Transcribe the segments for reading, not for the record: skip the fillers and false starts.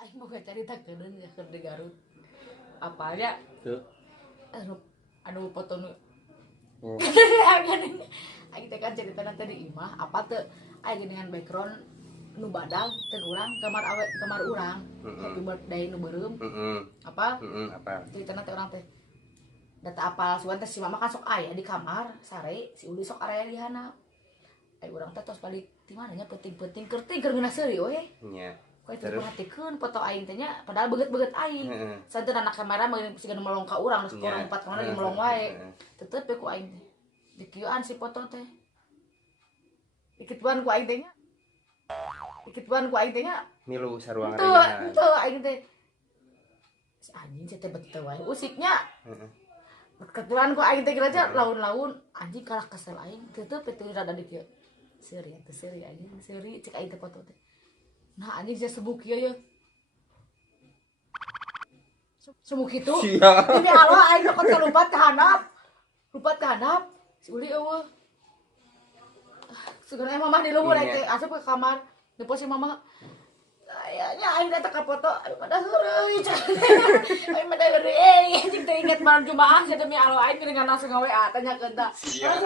Aing mau cerita keun ya keur di Garut. Apalnya Tuh. anu foto nu Oh. aing teh kan cerita nanti di imah apa teu aing dengan background nu badag teu urang kamar urang. Happy birthday nu beureum. Apa? Apa? Cerita nanti orang teh data apal suan teh si mama kan sok aya di kamar sare si Uli sok area di handap. Urang teh tos balik di mana nya penting-penting kerting keur ngeuna seuri we. Nya. Kau itu perhatikan foto aing tehnya padahal beget-beget aing. Santen anak kamera meureun siga melong ka urang geus korong 4 kamera di melong wae. Tetep we ku aing teh. Dikieuan si foto teh. Dikituan ku aing tehnya. Dikituan ku aing tehnya. Milu saruang renahan. Teu aing teh. Si anjing teh beteu wae usiknya. Kebetulan ku aing teh kira aja laun-laun anjing kalah kesel aing. Tetep teu rada dikieu. Seuri atuh seuri anjing seuri cek aing teh foto teh. Nah anjing saya sebuk ya sebuk itu ini halo aing dokot kalumpat ke handap si Uli eueuh sebenarnya mama di luhur aing teh asup ke kamar depo si mama kayaknya aing datang ke foto aing pada heureuy aing pada heureuy anjing teh inget malam Jumaah sia demi halo aing dengan langsung WA tanyakeun tah sia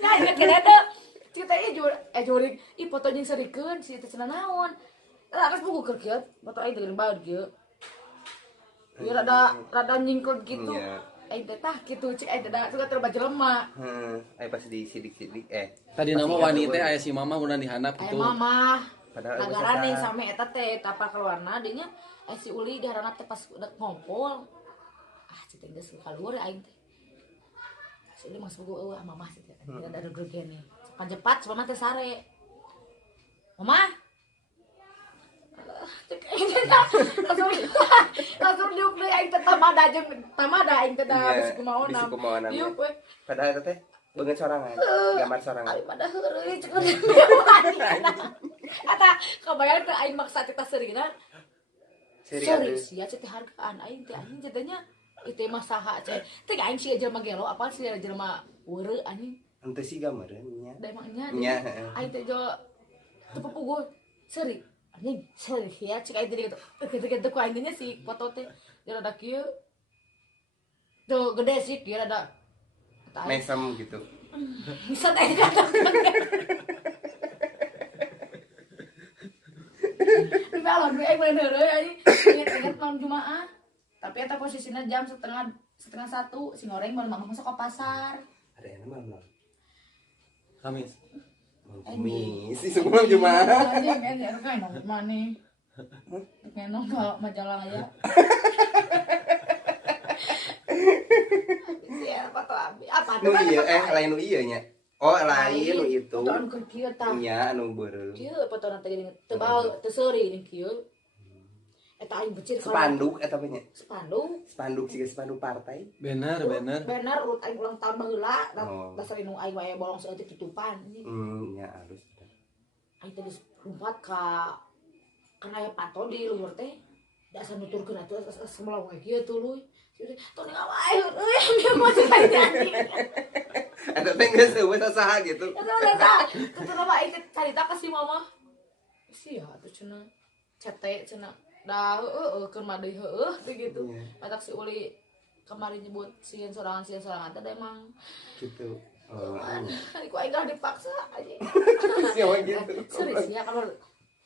nah inget kana teh cerita jurik foto jeung sarikeun si teh cenah naon terus buku keur kieu foto aing teh bae kieu ieu rada nyingkot gitu aing teh tah kitu cik aing teh suka terba jelema aya pas di sidik-sidik tadi nama wanita aya si mama udah dihandap gitu aya mama padahal nagaraneng same eta teh tapal keluarna dinya si Uli diharana teh pas udah ngompol cik teh geus kaluhur aing teh si Uli mah sebugu eueuh mamah teh ada grup gini panjepat mama teh sare mama langsung diuk deh aing teh tamada aing teh da bisi kumaona diuk we padahal teh beungeut sorangan gambar sorangan ai pada heureuy cek dewan eta kabayang teh aing maksa kita seurina seri sia teh hargaan aing teh anjing jadinya itu mah saha teh teh aing sih jelema gelo apa sih jelema weureu anjing henteu siga meureun nya da emangnya aing teh jo teu puguh seuri anjing seuri ya cik aing teh gitu ku aing nya si foto teh dia rada kieu tuh gede sih kieu rada mesem gitu bisa teh kata tapi alhamdulillah aing bener heureuy anjing inget malam Jumaah tapi eta posisinya jam setengah 1 si ngoreng baru mama masuk ke pasar ada yang malam Kamis Kamis sih semua Jumaah anjing kan nongol mana ngenong ke majalah ya ya foto abi apa nu ieu lain nu ieu nya oh lain nu itu foto anu keur kieu tah nya anu beureum kieu foto na teh geuning teu bae teu seuri ini kieu eta aing becir spanduk eta teh nya spanduk siga spanduk partai bener urut aing ulang tahun baheula dasar inu aing wae bolong seeutik tutupan nya halus aing teh geus lumpat ka kana aya pato di luhur teh dasar nuturkeun atuh semelau we kieu tuluy tuh ning wae euy ame masih anjing eta teh geus eueuh saha gitu eta saha kitu mah aing teh carita ka si mama sia atuh cenah cete cenah da heueuh keur mah deui heueuh teh gitu matak si Uli kemarin nyebut sieun sorangan teh emang gitu ku aing gak dipaksa aja sia we gitu serius ya kalau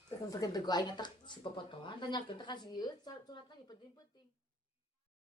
tekan-tekan aing eta si pepotoan tanya kita kan si ieu curhatna penting-penting